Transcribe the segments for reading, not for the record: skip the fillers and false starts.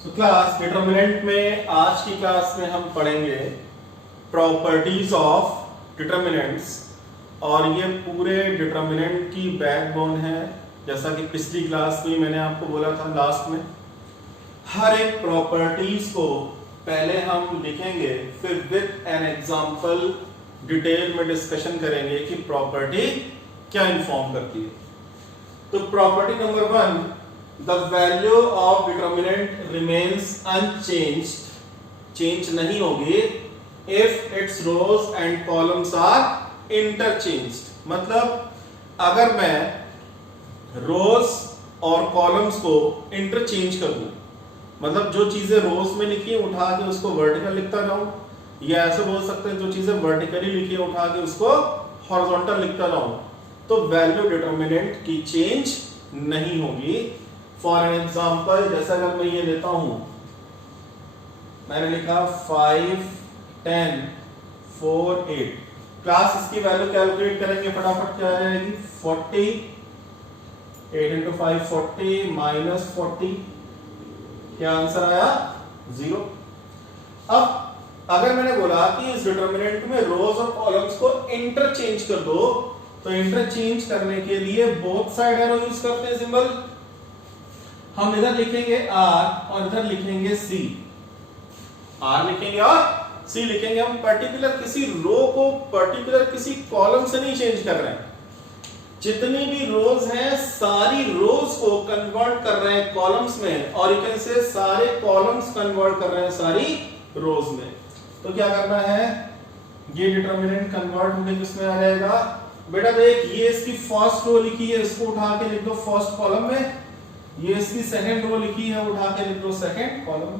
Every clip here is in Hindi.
तो क्लास डिटरमिनेंट में आज की क्लास में हम पढ़ेंगे प्रॉपर्टीज ऑफ डिटरमिनेंट्स और ये पूरे डिटरमिनेंट की बैकबोन है। जैसा कि पिछली क्लास में मैंने आपको बोला था लास्ट में, हर एक प्रॉपर्टीज को पहले हम लिखेंगे, फिर विद एन एग्जांपल डिटेल में डिस्कशन करेंगे कि प्रॉपर्टी क्या इन्फॉर्म करती है। तो property number 1, the value of determinant remains unchanged, change नहीं होगी if its rows and columns are interchanged। मतलब अगर मैं रोज और कॉलम्स को इंटरचेंज कर दूं, मतलब जो चीजें रोज में लिखी है उठा के उसको वर्टिकल लिखता जाऊं, या ऐसे बोल सकते हैं जो चीजें वर्टिकली लिखी है उठा के उसको हॉरिजॉन्टल लिखता जाऊं, तो वैल्यू डिटरमिनेंट की चेंज नहीं होगी। फॉर एन एग्जाम्पल, जैसा अगर मैं ये लेता हूं, मैंने लिखा 5, 10, 4, 8। क्लास इसकी वैल्यू कैलकुलेट करेंगे फटाफट, क्या आ जाएगी 40, 8 इंटू 5 40 माइनस 40, क्या आंसर आया 0। अब अगर मैंने बोला कि इस डिटरमिनेंट में रोज और कॉलम्स को इंटरचेंज कर दो, तो इंटरचेंज करने के लिए बोथ साइड एरो यूज करते हैं सिंबल। हम इधर लिखेंगे R और इधर लिखेंगे C। R लिखेंगे और C लिखेंगे। हम पर्टिकुलर किसी रो को पर्टिकुलर किसी कॉलम से नहीं चेंज कर रहे हैं, जितनी भी रोज हैं सारी रोज को कन्वर्ट कर रहे हैं कॉलम्स में, और यू कैन से सारे कॉलम्स कन्वर्ट कर रहे हैं सारी रोज में। तो क्या करना है, ये डिटरमिनेंट कन्वर्ट होकर किसमें आ जाएगा, बेटा देख ये इसकी फर्स्ट रो लिखी है, इसको उठा के लिख दो फर्स्ट कॉलम में, ये इसकी सेकंड रो लिखी है उठा के लिख दो सेकंड कॉलम।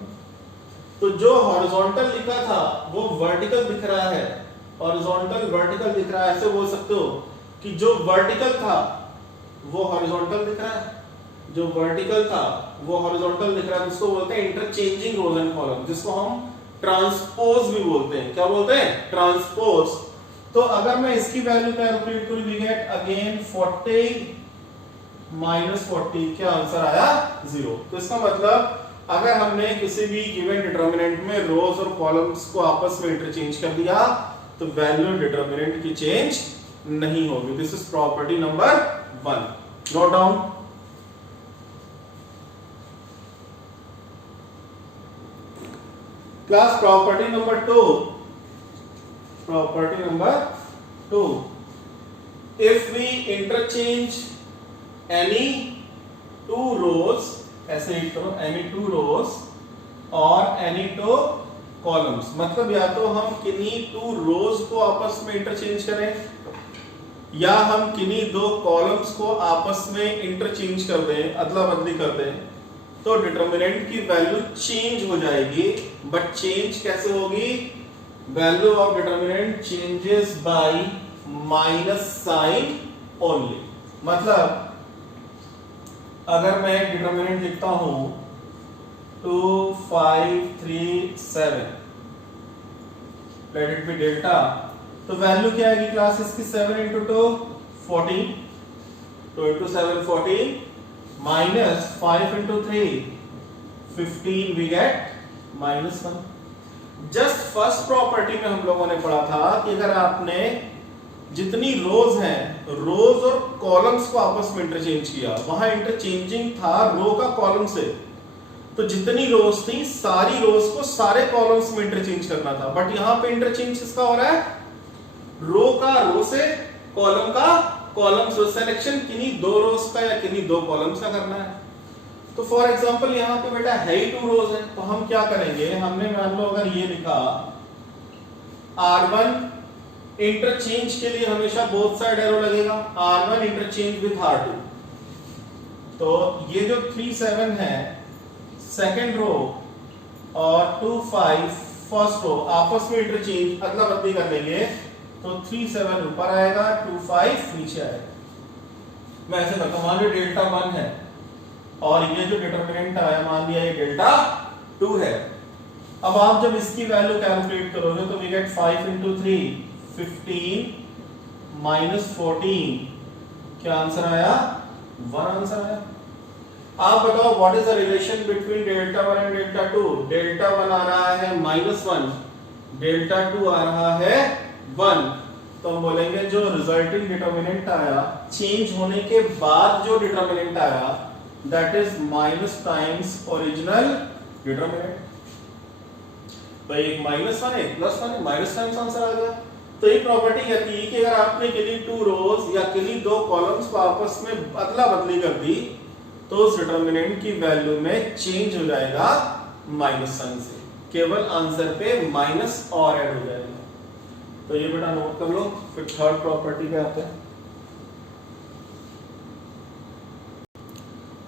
तो जो हॉरिजॉन्टल लिखा था वो वर्टिकल दिख रहा है, हॉरिजॉन्टल वर्टिकल दिख रहा है। ऐसे बोल सकते हो कि जो वर्टिकल था वो हॉरिजॉन्टल दिख रहा है, जो वर्टिकल था वो हॉरिजॉन्टल दिख रहा है। उसको बोलते हैं इंटरचेंजिंग रोज एंड कॉलम, जिसको हम ट्रांसपोज भी बोलते हैं। क्या बोलते हैं, ट्रांसपोज। तो अगर मैं इसकी वैल्यू कैलकुलेट करूं, वी गेट अगेन 40 माइनस 40, क्या आंसर आया 0। तो इसका मतलब अगर हमने किसी भी गिवन डिटरमिनेंट में रोज और कॉलम्स को आपस में इंटरचेंज कर दिया तो वैल्यू डिटरमिनेंट की चेंज नहीं होगी। This is property number 1। Note down. Class property number 2, property number 2, if we interchange any two rows, ऐसे हिट करो, any two rows और any two columns, मतलब या तो हम किन्हीं टू रोज को आपस में इंटरचेंज करें या हम किन्हीं दो कॉलम्स को आपस में इंटरचेंज कर दें, अदला बदली कर दें, तो डिटरमिनेंट की वैल्यू चेंज हो जाएगी। बट चेंज कैसे होगी, value of determinant changes by minus sign only. मतलब अगर मैं डिटरमिनेंट लिखता हूं 2, 5, 3, 7, लेट इट बी डेल्टा, तो वैल्यू क्या आएगी क्लास इसकी 7 into 2 14, 2 into 7 14 minus 5 into 3 15, we get -1। Just first property में हम लोगों ने पढ़ा था कि अगर आपने जितनी रोज हैं, रोज और कॉलम्स को आपस में इंटरचेंज किया, वहां इंटरचेंजिंग था रो का कॉलम से, तो जितनी रोज थी सारी रोज को सारे कॉलम्स में इंटरचेंज करना था। बट यहां पे इंटरचेंज किसका हो रहा है, रो का रो से, कॉलम का कॉलम से। सिलेक्शन किन्हीं दो रोज का या किन्हीं दो कॉलम्स का करना है। तो फॉर एग्जांपल यहां पे बेटा है ही 2 रोज है, तो हम क्या करेंगे, हमने मान लो अगर ये लिखा R1 इंटरचेंज के लिए हमेशा बोथ साइड एरो लगेगा, R1 इंटरचेंज विद R2। तो ये जो 3, 7 है सेकंड रो और 2, 5 फर्स्ट रो आपस में इंटरचेंज अदला बदली कर लेंगे, तो 3, 7 ऊपर आएगा, 2, 5 नीचे आएगा। मैं ऐसे करता हूं, मान लो डेल्टा 1 है और ये जो डिटरमिनेंट आया मान लिया ये डेल्टा 2 है। अब आप जब इसकी वैल्यू कैलकुलेट करोगे तो वी गेट 5 इंटू 3 15 माइनस 14, क्या आंसर आया 1 आंसर आया। आप बताओ what is the relation between delta 1 and delta 2? Delta 1 आ रहा है -1, डेल्टा 2 आ रहा है 1, तो हम बोलेंगे जो रिजल्टिंग डिटरमिनेंट आया चेंज होने के बाद जो डिटरमिनेंट आया that is minus times original determinant. तो एक -1 है, +1 है, माइनस टाइम्स आंसर आ गया। तो ये प्रॉपर्टी कहती है कि अगर आपने किन्हीं 2 रोज या किन्हीं 2 कॉलम्स को आपस में अदला बदली कर दी तो उस डिटरमिनेंट की वैल्यू में चेंज हो जाएगा माइनस साइन से, केवल आंसर पे माइनस और ऐड हो जाएगा। तो ये बेटा नोट कर लो। फिर थर्ड प्रॉपर्टी पे आते हैं।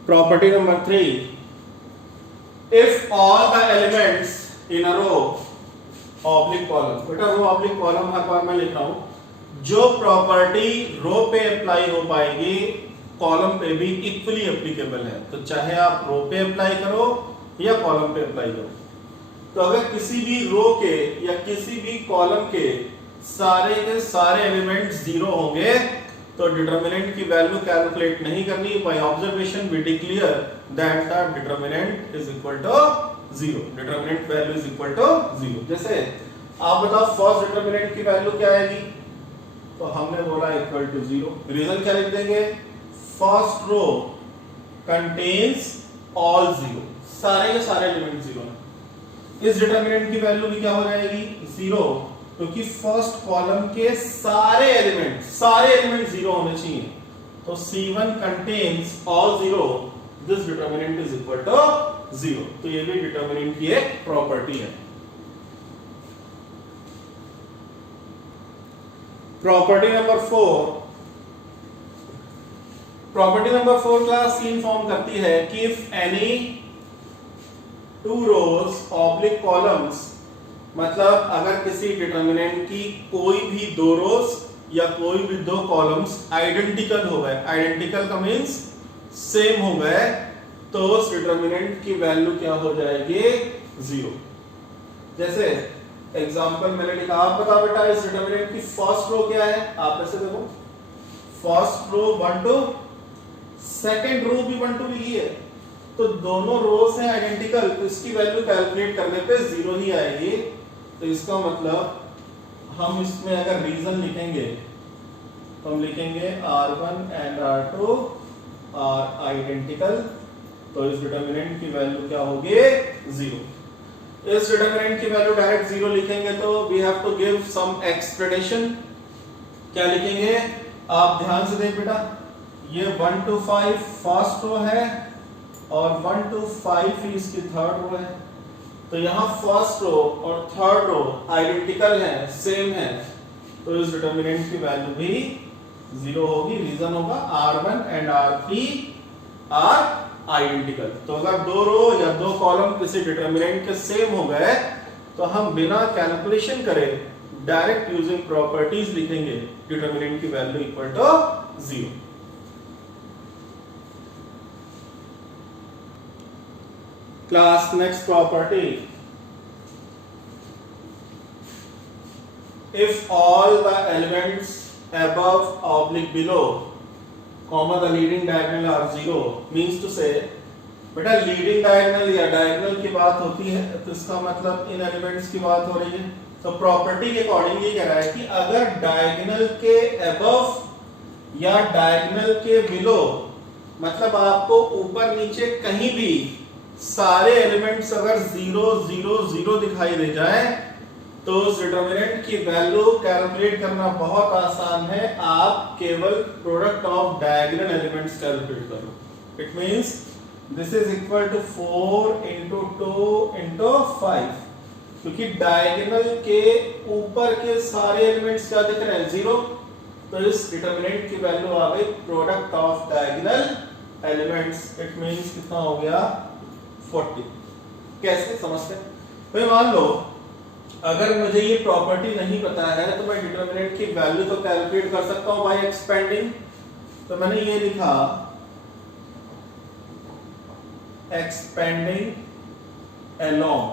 Property number 3, if all the elements in a row oblique column, बेटा रो ऑब्लिक कॉलम हर बार मैं लिख रहा हूं, जो प्रॉपर्टी रो पे अप्लाई हो पाएगी कॉलम पे भी इक्वली एप्लीकेबल है। तो चाहे आप रो पे अप्लाई करो या कॉलम पे अप्लाई करो, तो अगर किसी भी रो के या किसी भी कॉलम के सारे एलिमेंट्स 0 होंगे तो डिटरमिनेंट की वैल्यू कैलकुलेट नहीं करनी। By observation we declare that the determinant is equal to 0, determinant value is equal to 0। जैसे आप बताओ फर्स्ट डिटरमिनेंट की वैल्यू क्या आएगी, तो हमने बोला इक्वल टू 0। रीजन क्या लिख देंगे, फर्स्ट रो कंटेन्स ऑल 0, सारे के सारे एलिमेंट 0 हैं। इस डिटरमिनेंट की वैल्यू भी क्या हो जाएगी 0, क्योंकि फर्स्ट कॉलम के सारे एलिमेंट 0 होने चाहिए। तो C1 contains all 0, this determinant is equal to 0। तो ये भी डिटरमिनेंट की एक प्रॉपर्टी है। Property number 4, property number 4 class C inform करती है कि if any 2 rows oblique columns, मतलब अगर किसी डिटरमिनेंट की कोई भी 2 रोज या कोई भी 2 कॉलम्स आइडेंटिकल हो गए, आइडेंटिकल का मींस सेम हो गए, तो उस डिटरमिनेंट की वैल्यू क्या हो जाएगी 0। जैसे एग्जांपल मैंने लिखा, आप बताओ बेटा इस डिटरमिनेंट की फर्स्ट रो क्या है, आप ऐसे देखो फर्स्ट रो 1 2, सेकंड रो भी 1 2 लिखी है, तो दोनों रोज हैं आइडेंटिकल, तो इसकी वैल्यू कैलकुलेट करने पे 0 ही आएगी। तो इसका मतलब हम इसमें अगर रीजन लिखेंगे तो हम लिखेंगे R1 and R2 are identical, तो इस डिटरमिनेंट की वैल्यू क्या होगी 0। इस डिटरमिनेंट की वैल्यू डायरेक्ट 0 लिखेंगे तो we have to give some explanation. क्या लिखेंगे, आप ध्यान से देख बेटा, ये 1 to 5 फर्स्ट रो है और 1 to 5 ही इसकी थर्ड रो है। तो यहाँ फर्स्ट रो और थर्ड रो आइडेंटिकल है, सेम है, तो इस डिटरमिनेंट की वैल्यू भी 0 होगी। रीजन होगा R1 and R3 are identical. तो अगर 2 रो या 2 कॉलम किसी डिटरमिनेंट के सेम हो गए तो हम बिना कैलकुलेशन करे डायरेक्ट यूजिंग प्रॉपर्टीज लिखेंगे डिटरमिनेंट की value equal to 0। Class next property, if all the elements above oblique below comma the leading diagonal are 0 means to say, बेटा leading diagonal या diagonal की बात होती है तो इसका मतलब इन एलिमेंट्स की बात हो रही है। तो प्रॉपर्टी के अकॉर्डिंग ये कह रहा है कि अगर डायगोनल के अबव या डायगोनल के बिलो, मतलब आपको ऊपर नीचे कहीं भी सारे एलिमेंट्स अगर 0 0 0 दिखाई दे जाए तो उस डिटरमिनेंट की वैल्यू कैलकुलेट करना बहुत आसान है। आप केवल product of diagonal elements calculate करो। It means this is equal to 4 into 2 into 5, क्योंकि डायगोनल के ऊपर के सारे एलिमेंट्स क्या दिख रहे हैं 0, तो इस डिटरमिनेंट की वैल्यू आ गई product of diagonal elements. It means कितना हो गया 40। कैसे समझते हैं भाई, मान लो अगर मुझे ये प्रॉपर्टी नहीं पता है तो मैं डिटरमिनेंट की वैल्यू तो कैलकुलेट कर सकता हूं बाय एक्सपेंडिंग। तो मैंने ये लिखा एक्सपेंडिंग अलोंग।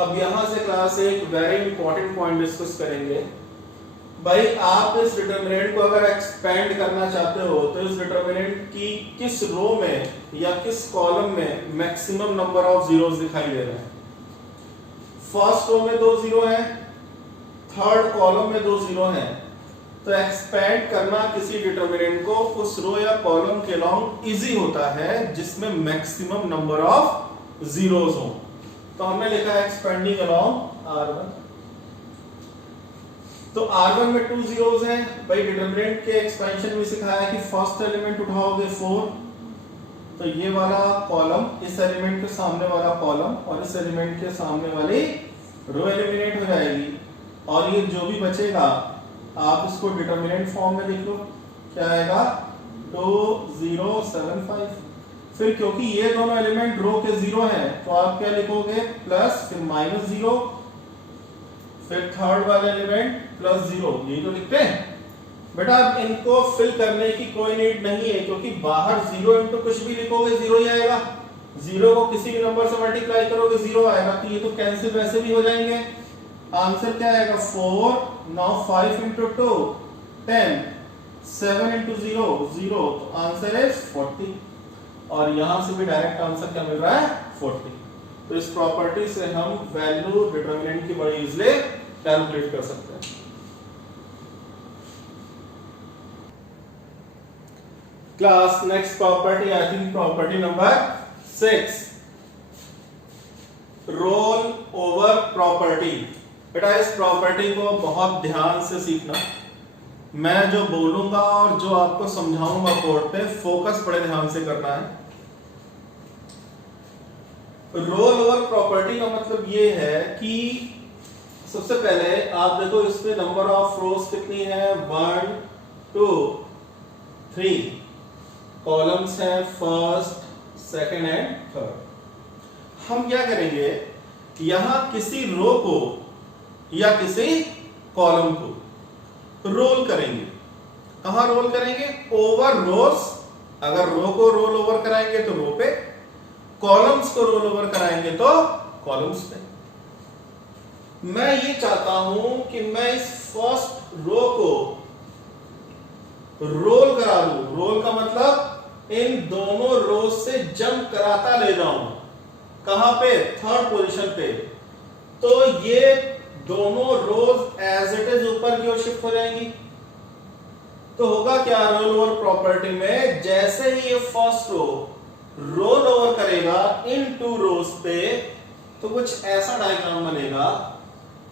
अब यहां से क्लास एक वेरी इंपॉर्टेंट पॉइंट डिस्कस करेंगे। भाई आप इस डिटरमिनेंट को अगर एक्सपेंड करना चाहते हो तो इस डिटरमिनेंट की किस रो में या किस कॉलम में मैक्सिमम नंबर ऑफ जीरोस दिखाई दे रहे हैं। फर्स्ट रो में 2 जीरो है, थर्ड कॉलम में 2 जीरो है, तो एक्सपेंड करना किसी डिटरमिनेंट को उस रो या कॉलम के लॉन्ग इजी होता है जिसमें मैक्सिमम नंबर ऑफ जीरोस हो। तो हमने लिखा है एक्सपेंडिंग अलोंग R1। तो R1 में 2 जीरोस हैं। भाई डिटरमिनेंट के एक्सपेंशन में सिखाया है कि फर्स्ट एलिमेंट उठाओगे 4, तो ये वाला कॉलम इस एलिमेंट के सामने वाला कॉलम और इस एलिमेंट के सामने वाली रो एलिमिनेट हो जाएगी, और ये जो भी बचेगा आप इसको डिटरमिनेंट फॉर्म में लिख लो। क्या आएगा 2 0 7 5। फिर क्योंकि ये दोनों एलिमेंट रो के 0 हैं तो आप क्या लिखोगे प्लस फिर -0, फिर थर्ड वाला एलिमेंट +0, यही तो लिखते हैं। बेटा अब इनको फिल करने की कोई नीड नहीं है क्योंकि बाहर 0 इंटू कुछ भी लिखोगे 0 ही आएगा। 0 को किसी भी नंबर से मल्टीप्लाई करोगे 0 आएगा, तो ये तो कैंसिल वैसे भी हो जाएंगे। आंसर क्या आएगा 4। नाउ 5 इंटू 2 10, 7 इंटू 0 0, तो आंसर इज 40। और यहां से भी डायरेक्ट आंसर क्या मिल रहा है 40। तो इस प्रॉपर्टी से हम वैल्यू डिटरमिनेंट की बड़ी इजीली कैलकुलेट कर सकते हैं। Class next property, I think property number 6, roll over property. बेटा इस प्रॉपर्टी को बहुत ध्यान से सीखना। मैं जो बोलूंगा और जो आपको समझाऊंगा कोड पे फोकस बड़े ध्यान से करना है। रोल ओवर प्रॉपर्टी का मतलब ये है कि सबसे पहले आप देखो इसमें नंबर ऑफ रोज कितनी है 1 2 3, कॉलम्स हैं फर्स्ट सेकंड एंड थर्ड। हम क्या करेंगे यहां किसी रो को या किसी कॉलम को रोल करेंगे। कहां रोल करेंगे ओवर रोज। अगर रो को रोल ओवर कराएंगे तो रो पे, कॉलम्स को रोल ओवर कराएंगे तो कॉलम्स पे। मैं ये चाहता हूं कि मैं इस फर्स्ट रो को रोल करा दूं। रोल का मतलब इन दोनों रोज से जंप कराता ले जाऊं। कहां पे थर्ड पोजीशन पे। तो ये दोनों रोज एज इट इज ऊपर की ओर शिफ्ट हो जाएंगी। तो होगा क्या रोल ओवर प्रॉपर्टी में, जैसे ही ये फर्स्ट रो रोल ओवर करेगा इन 2 रोज पे तो कुछ ऐसा डायग्राम बनेगा।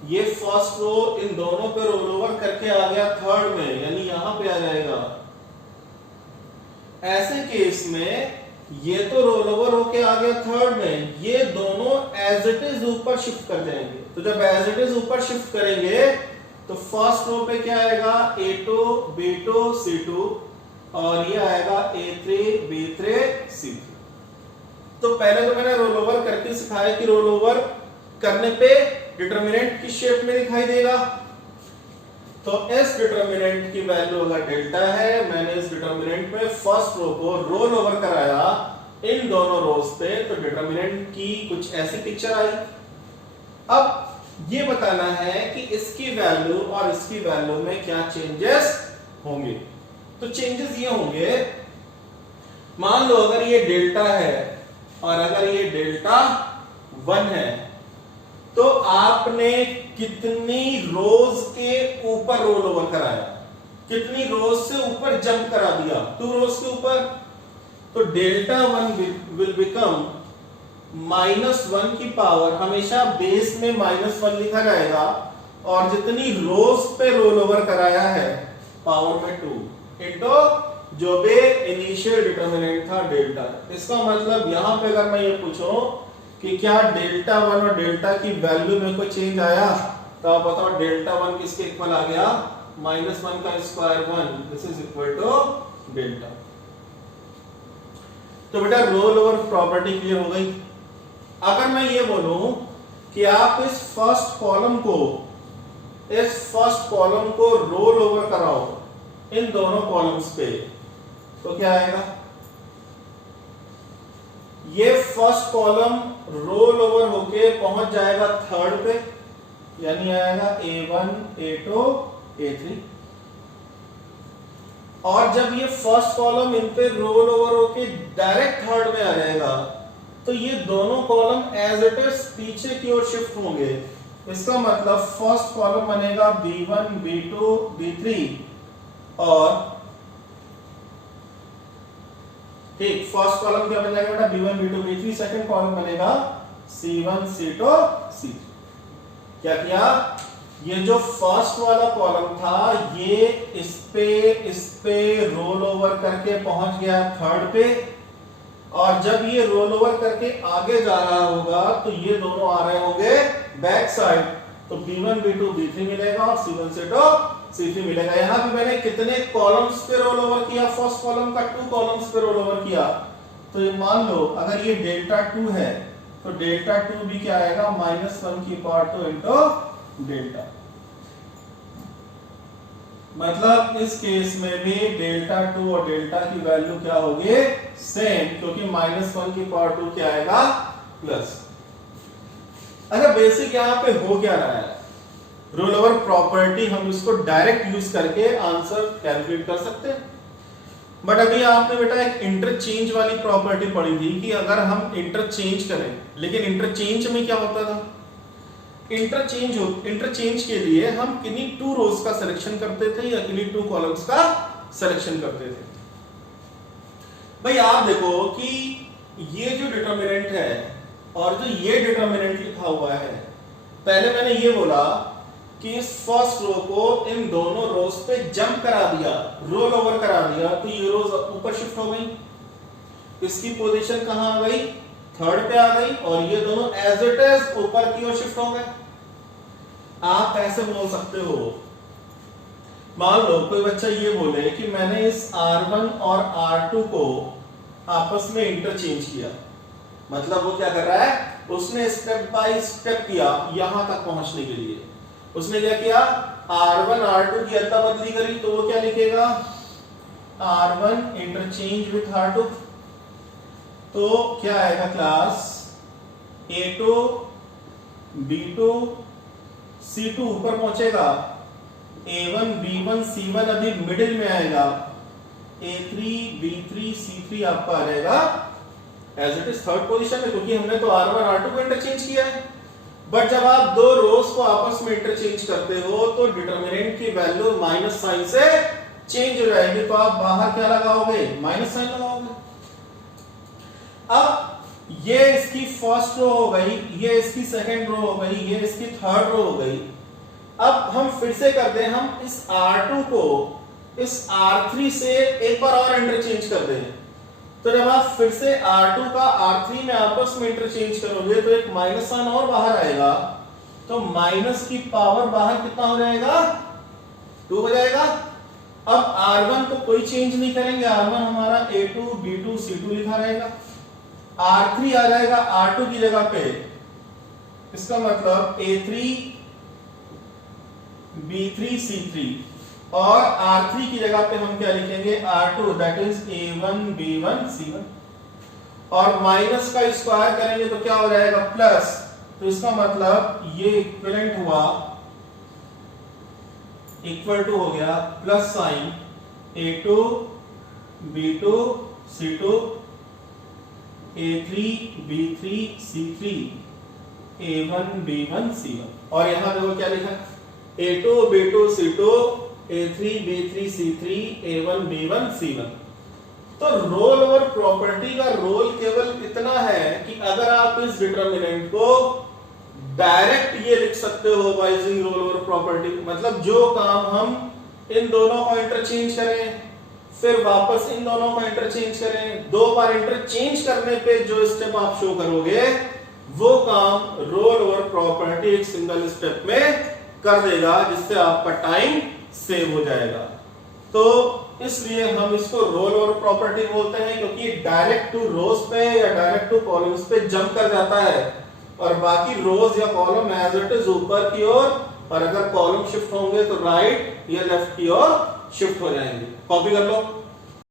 ये फर्स्ट रो इन दोनों पे रोल ओवर करके आ गया थर्ड में, यानी यहां पे आ जाएगा। ऐसे केस में ये तो रोल ओवर होके आ गया थर्ड में, ये दोनों एज इट इज ऊपर शिफ्ट कर जाएंगे। तो जब एज इट इज ऊपर शिफ्ट करेंगे तो फर्स्ट रो पे क्या आएगा A2 B2 C2, और ये आएगा A3 B3 C3। तो पहले तो मैंने रोल ओवर करके सिखाया कि रोल ओवर करने पे डिटरमिनेंट किस शेप में दिखाई देगा। तो इस डिटरमिनेंट की वैल्यू अगर डेल्टा है, मैंने इस डिटरमिनेंट में फर्स्ट रो को रोल ओवर कराया इन दोनों रोज पे, तो डिटरमिनेंट की कुछ ऐसी पिक्चर आई। अब ये बताना है कि इसकी वैल्यू और इसकी वैल्यू में क्या चेंजेस होंगे। तो चेंजेस ये होंगे, मान लो अगर ये डेल्टा है और अगर ये डेल्टा 1 है तो आपने कितनी रोज के ऊपर रोल ओवर कराया, कितनी रोज से ऊपर जंप करा दिया 2 रोज के ऊपर। तो डेल्टा 1 विल बिकम -1 की पावर, हमेशा बेस में -1 लिखा जाएगा, और जितनी रोज पे रोल ओवर कराया है पावर में 2 इंटू जो भी इनिशियल डिटरमिनेंट था डेल्टा। इसका मतलब यहां पे अगर मैं ये पूछूं कि क्या डेल्टा 1 और डेल्टा की वैल्यू में कोई चेंज आया, तो आप बताओ डेल्टा 1 किसके इक्वल आ गया -1 का square 1, this is equal to delta. तो बेटा रोल ओवर प्रॉपर्टी क्लियर हो गई। अगर मैं ये बोलूं कि आप इस फर्स्ट कॉलम को रोल ओवर कराओ इन दोनों कॉलम्स पे, तो क्या आएगा, ये फर्स्ट कॉलम रोल ओवर होके पहुंच जाएगा थर्ड पे, यानी आएगा A1 A2 A3। और जब ये फर्स्ट कॉलम इन पे रोल ओवर होके डायरेक्ट थर्ड में आ जाएगा तो ये दोनों कॉलम एज इट इज पीछे की ओर शिफ्ट होंगे। इसका मतलब फर्स्ट कॉलम बनेगा B1 B2 B3 और ठीक फर्स्ट कॉलम क्या बन जाएगा बेटा B1 B2 B3, second column बनेगा C1 C2 C3। क्या किया, ये जो फर्स्ट वाला कॉलम था ये इस पे रोल ओवर करके पहुंच गया थर्ड पे, और जब ये रोल ओवर करके आगे जा रहा होगा तो ये दोनों आ रहे होंगे बैक साइड, तो B1 B2 B3 मिलेगा और C1 C2 C3 मिलेगा। यहां पे मैंने कितने कॉलम्स पे रोल ओवर किया, फर्स्ट कॉलम का 2 कॉलम्स पे रोल ओवर किया, तो ये मान लो अगर ये डेल्टा 2 है तो डेल्टा 2 भी क्या आएगा -1 की पावर 2 इंटू डेल्टा। मतलब इस केस में भी डेल्टा 2 और डेल्टा की वैल्यू क्या होगी सेम, क्योंकि -1 की पावर 2 क्या आएगा प्लस। अच्छा बेसिक यहां पे हो क्या रहा है, रोल ओवर प्रॉपर्टी हम इसको डायरेक्ट यूज करके आंसर कैलकुलेट कर सकते हैं, बट अभी आपने बेटा एक इंटरचेंज वाली प्रॉपर्टी पढ़ी थी कि अगर हम इंटरचेंज करें, लेकिन इंटरचेंज में क्या होता था, इंटरचेंज के लिए हम किन्हीं 2 रोज का सिलेक्शन करते थे या किन्हीं 2 कॉलम्स का सिलेक्शन करते थे। भाई आप देखो कि ये जो डिटरमिनेंट है और जो ये डिटरमिनेंट लिखा हुआ है, पहले मैंने ये बोला कि इस फर्स्ट रो को इन दोनों रोज पे जंप करा दिया, रोल ओवर करा दिया, तो ये रोज ऊपर शिफ्ट हो गई, इसकी पोजीशन कहां आ गई थर्ड पे आ गई, और ये दोनों एज इट इज ऊपर की ओर शिफ्ट हो गए। आप ऐसे बोल सकते हो, मान लो कोई बच्चा ये बोले कि मैंने इस R1 और R2 को आपस में इंटरचेंज किया, मतलब वो क्या कर रहा है, उसने स्टेप बाय स्टेप किया यहां तक पहुंचने के लिए। उसने क्या किया, R1 R2 की अदला बदली करी, तो वो क्या लिखेगा R1 इंटरचेंज विथ R2, तो क्या आएगा क्लास A2 B2 C2 ऊपर पहुंचेगा, A1 B1 C1 अभी मिडिल में आएगा, A3 B3 C3 आपका आ जाएगा as it is third position में, क्योंकि हमने तो R1 R2 को इंटरचेंज किया है। बट जब आप 2 रोज को आपस में इंटरचेंज करते हो तो डिटरमिनेंट की वैल्यू माइनस साइन से चेंज हो जाएगी, तो आप बाहर क्या लगाओगे माइनस साइन लगाओगे। अब ये इसकी फर्स्ट रो हो गई, ये इसकी सेकंड रो हो गई, ये इसकी थर्ड रो हो गई। अब हम फिर से करते हैं, हम इस R2 को इस R3 से एक बार और इंटरचेंज कर दें, तो जब आप फिर से R2 का R3 में आपस में इंटरचेंज करोगे तो एक माइनस साइन और बाहर आएगा, तो माइनस की पावर बाहर कितना हो जाएगा 2 हो जाएगा। अब R1 को कोई चेंज नहीं करेंगे, R1 हमारा A2 B2 C2 लिखा रहेगा, R3 आ जाएगा R2 की जगह पे, इसका मतलब A3 B3 C3, और R3 की जगह पे हम क्या लिखेंगे R2 that is A1 B1 C1, और माइनस का स्क्वायर करेंगे तो क्या हो जाएगा प्लस, तो इसका मतलब ये इक्विवेलेंट हुआ, इक्वल टू हो गया plus sign A2 B2 C2 A3 B3 C3 A1 B1 C1, और यहां देखो क्या लिखा A2 B2 C2 A3 B3 C3 A1 B1 C1। तो रोल ओवर प्रॉपर्टी का रोल केवल इतना है कि अगर आप इस डिटरमिनेंट को डायरेक्ट ये लिख सकते हो by using roll over property, मतलब जो काम हम इन दोनों को इंटरचेंज करें फिर वापस इन दोनों को इंटरचेंज करें, 2 बार इंटरचेंज करने पे जो स्टेप आप शो करोगे वो काम रोल ओवर प्रॉपर्टी एक सिंगल स्टेप में कर देगा, जिससे आपका टाइम सेव हो जाएगा। तो इसलिए हम इसको रोल ओवर प्रॉपर्टी बोलते हैं, क्योंकि डायरेक्ट टू रोज पे या डायरेक्ट टू कॉलम्स पे जंप कर जाता है, और बाकी रोज या कॉलम एज इट इज ऊपर की ओर, और अगर कॉलम शिफ्ट होंगे तो राइट या लेफ्ट की ओर शिफ्ट हो जाएंगे। कॉपी कर लो।